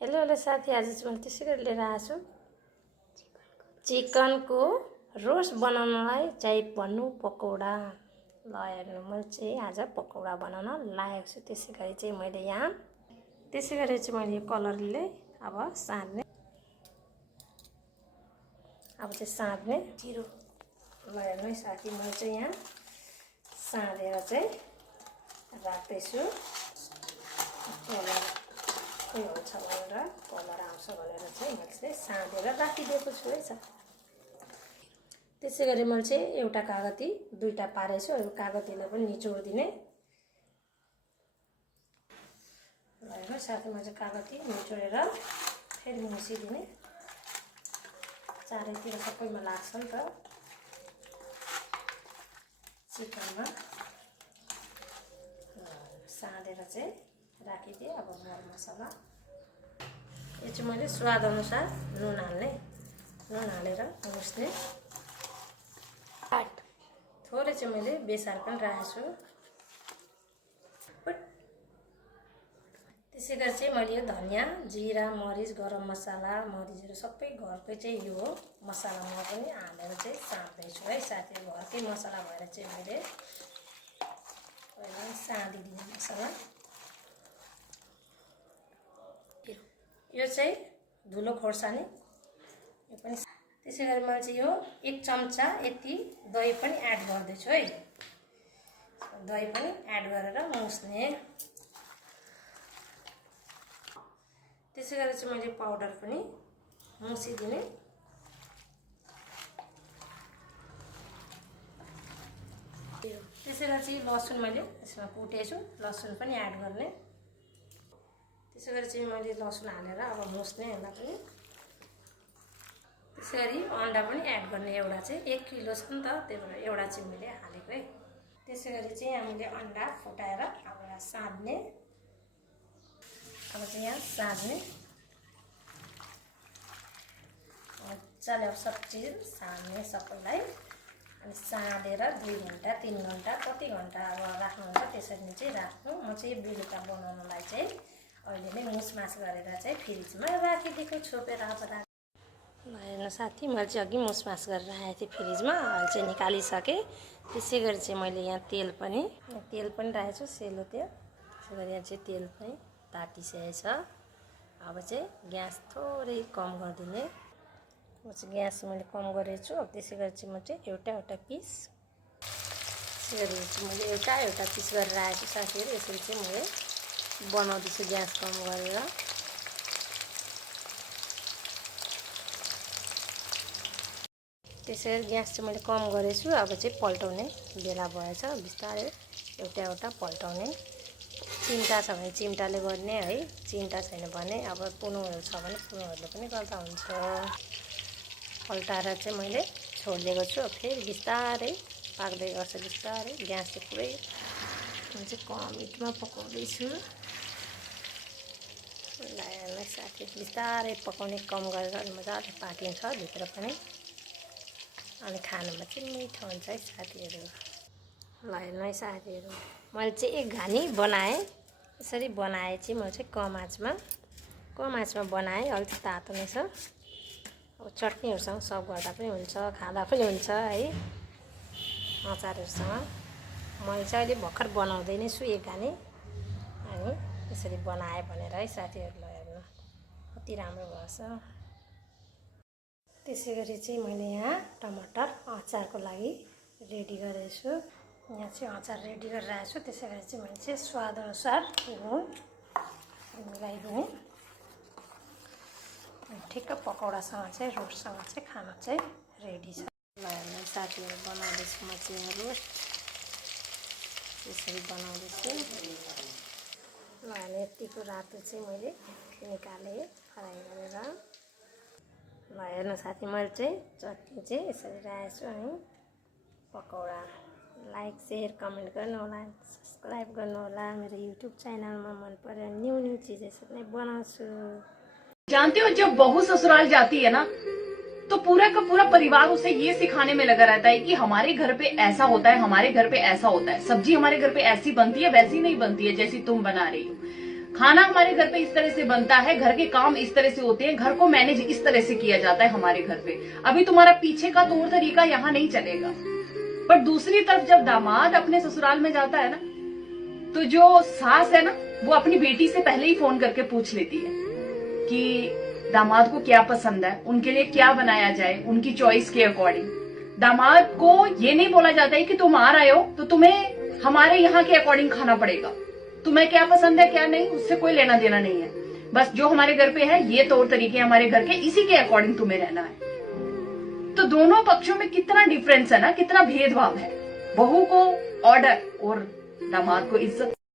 Hello hello साथी, आज चाहिँ मैले त्यसै गरी लिएर आएको छु चिकनको रोस्ट बनाउनलाई चाहिँ भन्नु पकौडा। ल हेर्नु, मैले चाहिँ आज पकौडा बनाउन लागेको छु। त्यसै गरी चाहिँ मैले यहाँ यो कलरले अब साँध्ने जिरो। ल हेर्नु है साथी, मैले चाहिँ यहाँ साँधेर चाहिँ राख्दैछु। कलर के हुन्छ भनेर, कलर आउँछ भनेर चाहिँ मैले चाहिँ साँधेर राखिदिएको छु है। त्यसै गरी मैले चाहिँ एउटा कागती दुईटा पारेछु, यो कागतीलाई पनि निचोडिदिने। ल हेर्नु साथी, मैले चाहिँ कागती निचोडेर फेरि मुसिदिने। चारैतिर सबैमा लाग्छ नि त चिकनमा। साँधेर चाहिँ राखिदिएँ। अब मर मसला यो चाहिँ मैले स्वाद अनुसार नुन हाल्ने, नुन हालेर मुस्ने। थोरै चाहिँ मैले बेसार पनि राखेको छु। त्यसै गरी चाहिँ मैले यो धनियाँ, जिरा, मरिच, गरम मसला, मरिचहरू सबै घरकै चाहिँ यो मसलामा पनि हालेर चाहिँ साँध्दैछु है साथी। घरकै मसला भएर चाहिँ मैले पहिला साँधिदिने मसला। यो चाहिँ धुलो खोर्सानी, यो पनि। त्यसै गरी मैले चाहिँ यो 1 चम्चा यति दही पनि एड गर्दैछु है। दही पनि एड गरेर मुस्ने। त्यसै गरी चाहिँ मैले पाउडर पनि मुसिदिने। त्यसै गरी चाहिँ लसुन मैले यसमा कुटेछु, लसुन पनि एड गर्ने। त्यसै गरी चाहिँ मैले लसुन हालेर अब मुस्ने यसलाई पनि। त्यसै गरी अन्डा पनि एड गर्ने। एउटा चाहिँ 1 किलो छ नि त, त्यही भएर एउटा चाहिँ मैले हालेको है। त्यसै गरी चाहिँ हामीले अन्डा फुटाएर अब यहाँ साँध्ने। अब चाहिँ यहाँ साँध्ने मजाले अब सब चिज साँध्ने सबैलाई। अनि साँधेर 2 घन्टा 3 घन्टा कति घन्टा अब राख्नुहुन्छ त्यसरी चाहिँ राख्नु। म चाहिँ बेलुका बनाउनलाई चाहिँ अहिले नै मुसमास गरेर चाहिँ फ्रिजमा राखिदिएको छोपेर। अब हेर्नु साथी, मैले चाहिँ अघि मुसमास गरेर राखेको थिएँ फ्रिजमा, अहिले चाहिँ निकालिसकेँ। त्यसै गरी चाहिँ मैले यहाँ तेल पनि राखेको छु, सेलो तेल। त्यसै गरी यहाँ चाहिँ तेल पनि तातिसकेको छ। अब चाहिँ ग्यास थोरै कम गरिदिने। म चाहिँ ग्यास मैले कम गरेको छु। अब त्यसै गरी चाहिँ म चाहिँ एउटा पिस, त्यसै गरी चाहिँ मैले एउटा पिस गरेर राखेको छु साथीहरू। यसरी चाहिँ मैले बनाउँदैछु ग्यास कम गरेर। त्यसै गरी ग्यास चाहिँ मैले कम गरेछु। अब चाहिँ पल्टाउने बेला भएछ। बिस्तारै एउटा पल्टाउने। चिम्टा छ भने चिम्टाले गर्ने है, चिम्टा छैन भने अब पुनुहरू छ भने पुनुहरूले पनि गर्दा हुन्छ। पल्टाएर चाहिँ मैले छोडिदिएको छु। फेरि बिस्तारै पाक्दै गर्छ, बिस्तारै। ग्यास चाहिँ पुरै म चाहिँ कम हिटमा पकाउँदैछु। ल साथी, बिस्तारै पकाउने, कम गरेर मजाले पाकिन्छ भित्र पनि। अनि खानुमा चाहिँ मिठो हुन्छ है साथीहरू। ल हेर्नु है साथीहरू, मैले चाहिँ 1 घानी बनाएँ। यसरी बनाएँ चाहिँ मैले चाहिँ कम आँचमा बनाएँ। अलिक तातो नै छ। अब चटनीहरूसँग सर्भ गर्दा पनि हुन्छ, खाँदा पनि हुन्छ है, अचारहरूसँग। मैले चाहिँ अहिले भर्खर बनाउँदै नै छु 1 घानी। अनि यसरी बनाएँ भनेर है साथीहरूलाई। हेर्नु कति राम्रो भएछ। त्यसै गरी चाहिँ मैले यहाँ टमाटर अचारको लागि रेडी गरेको छु। यहाँ चाहिँ अचार रेडी गरेर आएको छु। त्यसै गरी चाहिँ मैले चाहिँ स्वादअनुसार नुन मिलाइदिने। ठिक्क पकौडासँग चाहिँ रोस्टसँग चाहिँ खाना चाहिँ रेडी छ। ल हेर्नु साथीहरू, बनाउँदैछु म चाहिँ यहाँ रोस्ट। यसरी बनाउँदैछु। ल यतिको रातो चाहिँ मैले निकालेँ फ्राई गरेर। ल हेर्नु साथी, मैले चाहिँ चटनी चाहिँ यसरी राखेको छु है। पकौडा लाइक शेयर कमेन्ट गर्नुहोला, सब्सक्राइब गर्नुहोला। मेरो युट्युब च्यानलमा मन पर्यो न्यू चीज यसरी नै बनाउँछु। जानते हो, जब बहू ससुराल जाती है ना, तो पूरा का पूरा परिवार उसे ये सिखाने में लगा रहता है कि हमारे घर पे ऐसा होता है, हमारे घर पे ऐसा होता है। सब्जी हमारे घर पे ऐसी बनती है, वैसी नहीं बनती है जैसी तुम बना रही हो। खाना हमारे घर पे इस तरह से बनता है, घर के काम इस तरह से होते हैं, घर को मैनेज इस तरह से किया जाता है हमारे घर पे। अभी तुम्हारा पीछे का तौर तरीका यहाँ नहीं चलेगा। पर दूसरी तरफ जब दामाद अपने ससुराल में जाता है ना, तो जो सास है ना, वो अपनी बेटी से पहले ही फोन करके पूछ लेती है कि दामाद को क्या पसंद है, उनके लिए क्या बनाया जाए, उनकी चॉइस के अकॉर्डिंग। दामाद को ये नहीं बोला जाता है कि तुम आ रहे हो तो तुम्हें हमारे यहाँ के अकॉर्डिंग खाना पड़ेगा, तुम्हें क्या पसंद है क्या नहीं, उससे कोई लेना देना नहीं है। बस जो हमारे घर पे है ये तौर तरीके हमारे घर के, इसी के अकॉर्डिंग तुम्हें रहना है। तो दोनों पक्षों में कितना डिफरेंस है ना, कितना भेदभाव है। बहू को ऑर्डर और दामाद को इज्जत।